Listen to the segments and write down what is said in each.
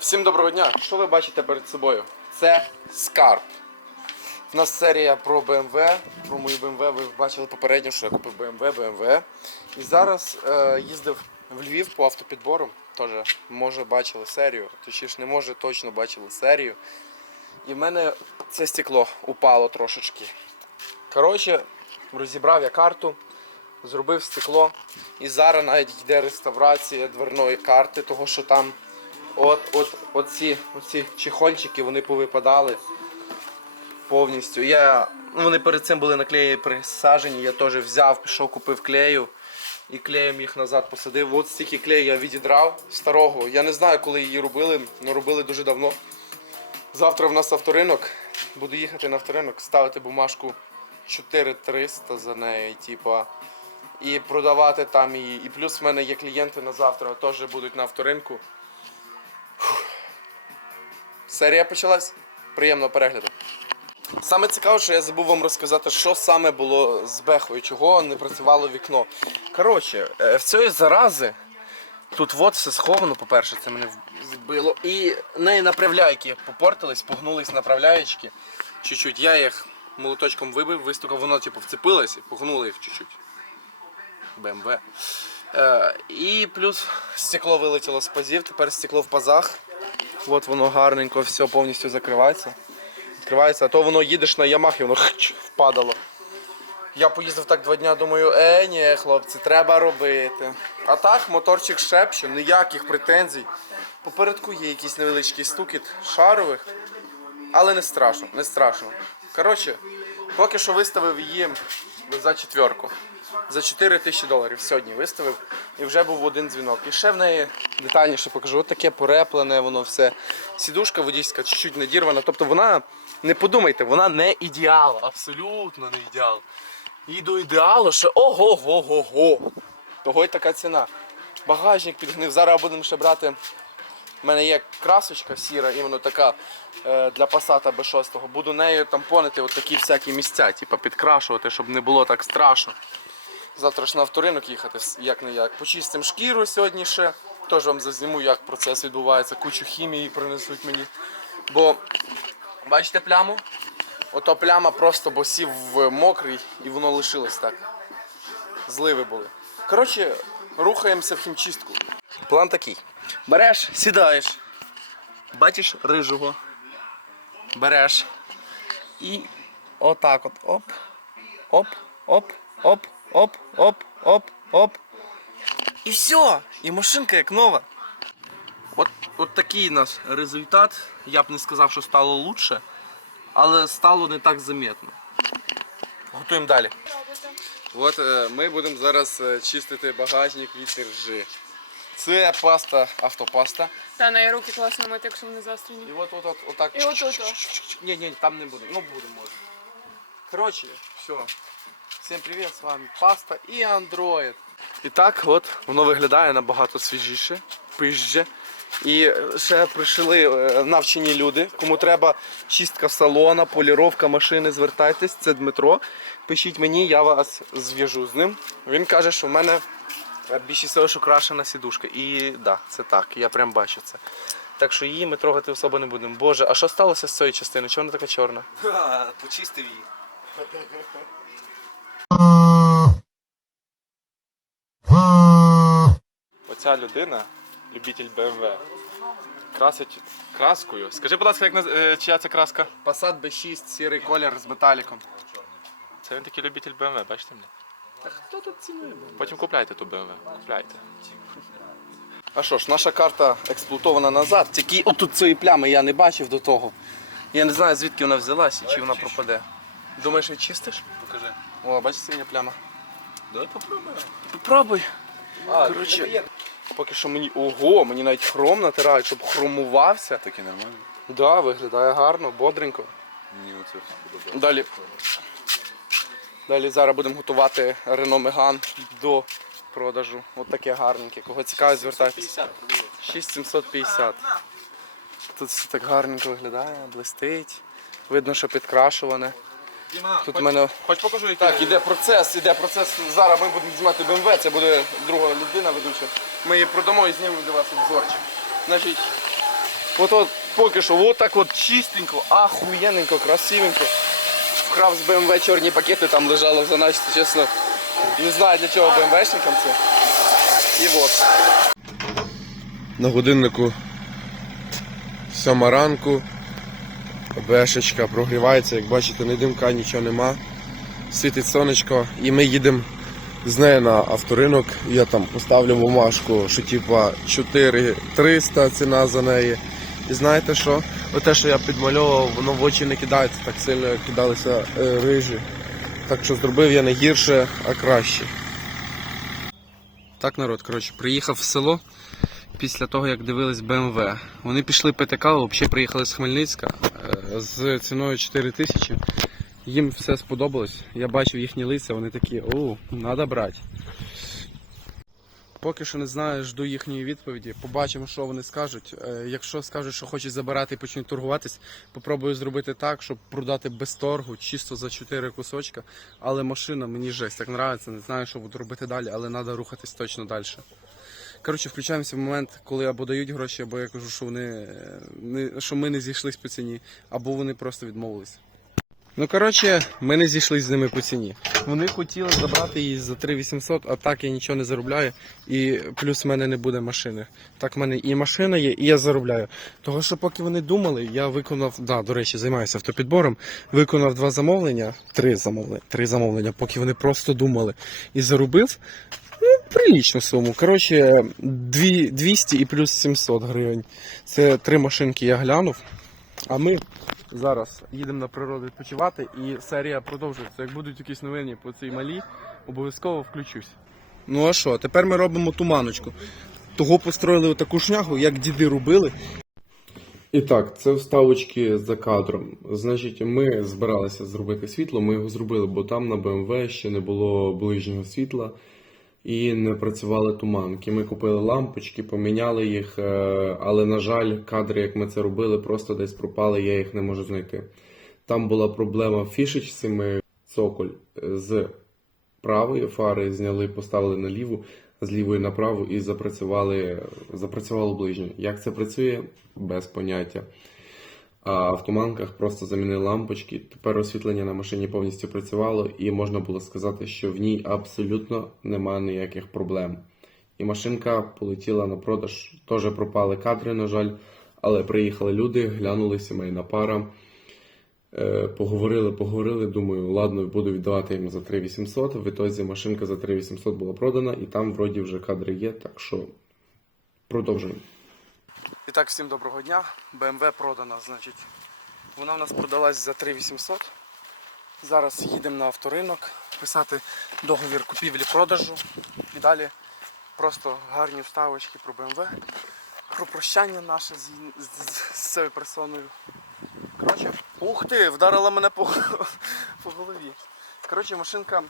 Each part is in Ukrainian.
Всім доброго дня! Що ви бачите перед собою? Це скарб. У нас серія про BMW, про мою BMW. Ви бачили попередньо, що я купив BMW, BMW. І зараз е, їздив в Львів по автопідбору. Теж, може, бачили серію, точніше не може, точно бачили серію. І в мене це стекло упало трошечки. Коротше, розібрав я карту, зробив стекло. І зараз навіть йде реставрація дверної карти, того що там От, от, оці, оці чехольчики вони повипадали повністю. Я, ну, вони перед цим були наклеєні присаджені, я теж взяв, пішов, купив клею і клеєм їх назад посадив. От стільки клею я відідрав старого. Я не знаю, коли її робили, але робили дуже давно. Завтра в нас авторинок. Буду їхати на авторинок, ставити бумажку 4300 за неї, типа. І продавати там її. І плюс в мене є клієнти на завтра, теж будуть на авторинку. Серія почалась. Приємного перегляду. Саме цікаве, що я забув вам розказати, що саме було з бехою, чого не працювало вікно. Коротше, е, в цієї зарази тут от все сховано, по-перше, це мене відбило. І неї направляйки попортились, погнулись направляючки. Чуть-чуть. Я їх молоточком вибив, вистукав, воно типу вцепилось і погнуло їх чуть-чуть. БМВ. Е, і плюс стекло вилетіло з пазів, тепер стекло в пазах. От воно гарненько, все повністю закривається. Відкривається, а то воно їдеш на Ямахі, воно хч, впадало. Я поїздив так два дня, думаю, е, ні, хлопці, треба робити. А так, моторчик шепче, ніяких претензій. Попередку є якийсь невеличкий стукіт шарових, але не страшно, не страшно. Коротше, поки що виставив її за четверку. За 4 тисячі доларів сьогодні виставив і вже був один дзвінок. І ще в неї детальніше покажу. От таке пореплене, воно все. Сідушка водійська чуть-чуть надірвана. Тобто вона, не подумайте, вона не ідеал, абсолютно не ідеал. І до ідеалу ще ого-го-го-го. Того й така ціна. Багажник підгнив. Зараз будемо ще брати. У мене є красочка сіра, іменно така е, для Passat B6. Буду нею тампонити от такі всякі місця, типу підкрашувати, щоб не було так страшно. Завтра ж на авторинок їхати, як не як. Почистимо шкіру сьогодні ще. Теж вам зазніму, як процес відбувається. Кучу хімії принесуть мені. Бо бачите пляму? Ото пляма просто бо сів в мокрий і воно лишилось так. Зливи були. Коротше, рухаємося в хімчистку. План такий. Береш, сідаєш. Бачиш рижого. Береш. І отак от. Оп. Оп, оп, оп, оп, оп, оп, оп. І все. І машинка як нова. От, от такий у нас результат. Я б не сказав, що стало лучше, але стало не так замітно. Готуємо далі. От е, ми будемо зараз е, чистити багажник від ржи. Це паста, автопаста. Та на руки класно мити, якщо вони І заострені. от от, от отак. І от от. Ні, ні, там не буде. Ну буде може. Коротше, все. Всім привіт, з вами паста і Android. І так, от воно виглядає набагато свіжіше, пижже. І ще прийшли е, навчені люди. Кому треба чистка салона, поліровка машини, звертайтесь, це Дмитро. Пишіть мені, я вас зв'яжу з ним. Він каже, що в мене більше всього, що крашена сідушка. І так, да, це так, я прям бачу це. Так що її ми трогати особо не будемо. Боже, а що сталося з цією частиною? Чого вона така чорна? Почистив її. Оця людина, любитель BMW, красить краскою. Скажи, будь ласка, як наз- е, чия це краска? Passat B6, сірий колір з металіком. Це він такий любитель BMW, бачите мене? Та хто тут цінує? Потім купляйте ту BMW. Купляйте. А що ж, наша карта експлуатована назад. Тільки отут цієї плями я не бачив до того. Я не знаю звідки вона взялась і чи вона пропаде. Думаєш, відчистиш? Покажи. О, бачиш синя пляма. Давай попробуємо. Попробуй. А, Коротше, поки що мені. Ого, мені навіть хром натирають, щоб хромувався. Такі нормально. Да, виглядає гарно, бодренько. Мені оце сподобалося. Далі. Далі зараз будемо готувати Renault Megane до продажу. От таке гарненьке. Кого цікавить, звертайтеся. 6750. Тут все так гарненько виглядає, блистить. Видно, що підкрашуване. Діма, Тут у мене. хоч покажу, який Так, іде процес, іде процес. Зараз ми будемо знімати BMW, це буде друга людина ведуча. Ми її продамо і знімемо для вас обзорчик. Значить, От от поки що, от так от чистенько, ахуєнненько, красивенько. Вкрав з BMW чорні пакети, там лежало в заначці, чесно. Не знаю для чого БМВшникам це. І от. На годиннику сьома ранку. Бешечка прогрівається, як бачите, ні димка, нічого нема. Світить сонечко і ми їдемо з нею на авторинок. Я там поставлю бумажку, що типа 4300 ціна за неї. І знаєте що? Оте, що я підмальовував, воно в очі не кидається так сильно, як кидалися е, рижі. Так що зробив я не гірше, а краще. Так, народ, коротше, приїхав в село після того, як дивились БМВ. Вони пішли пити каву, взагалі приїхали з Хмельницька е, з ціною 4 тисячі. Їм все сподобалось. Я бачив їхні лиця, вони такі, о, треба брати. Поки що не знаю, жду їхньої відповіді. Побачимо, що вони скажуть. Е, Якщо скажуть, що хочуть забирати і почнуть торгуватись, попробую зробити так, щоб продати без торгу, чисто за 4 кусочка. Але машина мені жесть, так нравиться, не знаю, що буду робити далі, але треба рухатись точно далі. Коротше, включаємося в момент, коли або дають гроші, або я кажу, що вони е, не, що ми не зійшлись по ціні, або вони просто відмовились. Ну, коротше, ми не зійшлись з ними по ціні. Вони хотіли забрати її за 3800, а так я нічого не заробляю. І плюс в мене не буде машини. Так в мене і машина є, і я заробляю. Того, що поки вони думали, я виконав, да, до речі, займаюся автопідбором, виконав два замовлення, три замовлення, три замовлення, поки вони просто думали. І заробив прилічну суму. Коротше, 200 і плюс 700 гривень. Це три машинки я глянув. А ми зараз їдемо на природу відпочивати і серія продовжується. Як будуть якісь новини по цій малі, обов'язково включусь. Ну а що, тепер ми робимо туманочку. Того построїли таку шняху, як діди робили. І так, це вставочки за кадром. Значить, ми збиралися зробити світло, ми його зробили, бо там на БМВ ще не було ближнього світла і не працювали туманки. Ми купили лампочки, поміняли їх, е, але, на жаль, кадри, як ми це робили, просто десь пропали, я їх не можу знайти. Там була проблема в фішечці, ми цоколь з правої фари зняли, поставили на ліву, з лівої на праву і запрацювали, запрацювало ближнє. Як це працює? Без поняття. А в туманках просто замінили лампочки. Тепер освітлення на машині повністю працювало, і можна було сказати, що в ній абсолютно немає ніяких проблем. І машинка полетіла на продаж. Теж пропали кадри, на жаль, але приїхали люди, глянули сімейна пара. Е, Поговорили, поговорили. Думаю, ладно, буду віддавати їм за 3800. В ітозі машинка за 3800 була продана, і там вроді вже кадри є, так що продовжуємо. І так, всім доброго дня. BMW продана, значить. Вона в нас продалась за 3800. Зараз їдемо на авторинок писати договір купівлі-продажу. І далі просто гарні вставочки про BMW, про прощання наше з, з, з, цією персоною. Коротше, ух ти, вдарила мене по, по голові. Коротше, машинка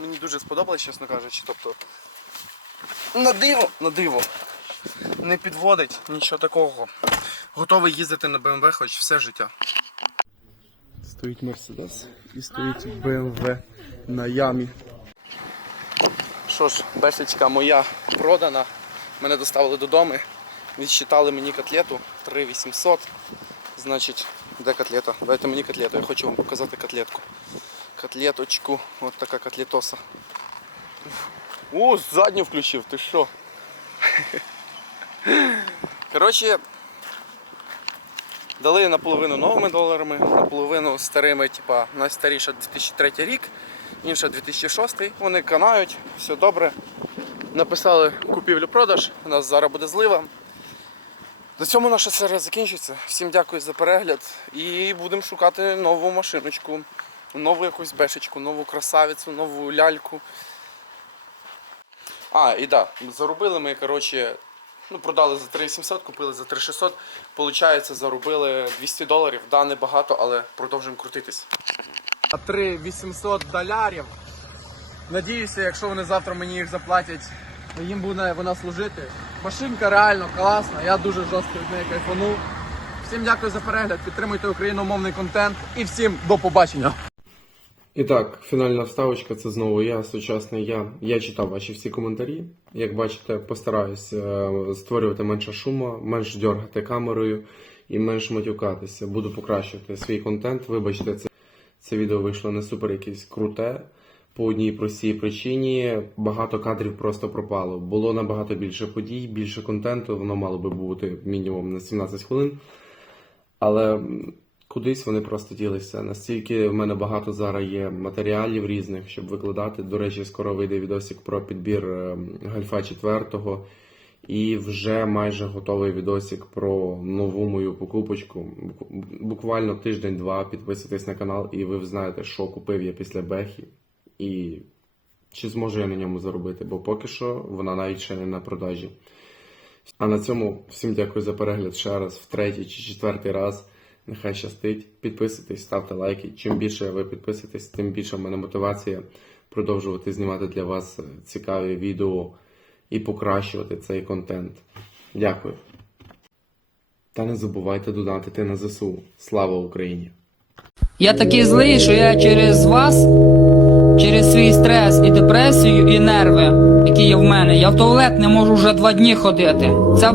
мені дуже сподобалась, чесно кажучи. Тобто, на диво, на диво. Не підводить, нічого такого. Готовий їздити на BMW хоч все життя. Стоїть Мерседес і стоїть BMW на ямі. Що ж, бешечка моя продана. Мене доставили додому. Відсчитали мені котлету 3800. Значить, де котлета? Дайте мені котлету, я хочу вам показати котлетку. Котлеточку, от така котлетоса. О, задню включив, ти що? Коротше, дали наполовину новими доларами, наполовину старими, типа найстаріша 2003 рік, інша 2006. Вони канають, все добре. Написали купівлю-продаж, у нас зараз буде злива. На цьому наша серія закінчується. Всім дякую за перегляд і будемо шукати нову машиночку, нову якусь бешечку, нову красавицю, нову ляльку. А, і так, да, заробили ми, коротше, ну, продали за 3700, купили за 3600. Получається, заробили 200 доларів. Да, не багато, але продовжуємо крутитись. 3800 доларів. Надіюся, якщо вони завтра мені їх заплатять, їм буде вона служити. Машинка реально класна, я дуже жорстко від неї кайфанув. Всім дякую за перегляд, підтримуйте україномовний контент і всім до побачення. І так, фінальна вставочка це знову я, сучасний я. Я читав ваші всі коментарі. Як бачите, постараюсь е, створювати менше шуму, менш дергати камерою і менш матюкатися. Буду покращувати свій контент. Вибачте, це, це відео вийшло не супер якесь круте. По одній простій причині багато кадрів просто пропало. Було набагато більше подій, більше контенту, воно мало би бути мінімум на 17 хвилин. Але кудись вони просто ділися. Настільки в мене багато зараз є матеріалів різних, щоб викладати. До речі, скоро вийде відосик про підбір е, гальфа 4 і вже майже готовий відосик про нову мою покупочку. Буквально тиждень-два підписуйтесь на канал, і ви знаєте, що купив я після Бехі. І чи зможу я на ньому заробити, бо поки що вона навіть ще не на продажі. А на цьому всім дякую за перегляд ще раз, в третій чи четвертий раз. Нехай щастить. Підписуйтесь, ставте лайки. Чим більше ви підписуєтесь, тим більше в мене мотивація продовжувати знімати для вас е, цікаві відео і покращувати цей контент. Дякую. Та не забувайте донатити на ЗСУ. Слава Україні! Я такий злий, що я через вас, через свій стрес і депресію, і нерви, які є в мене, я в туалет не можу вже два дні ходити. Це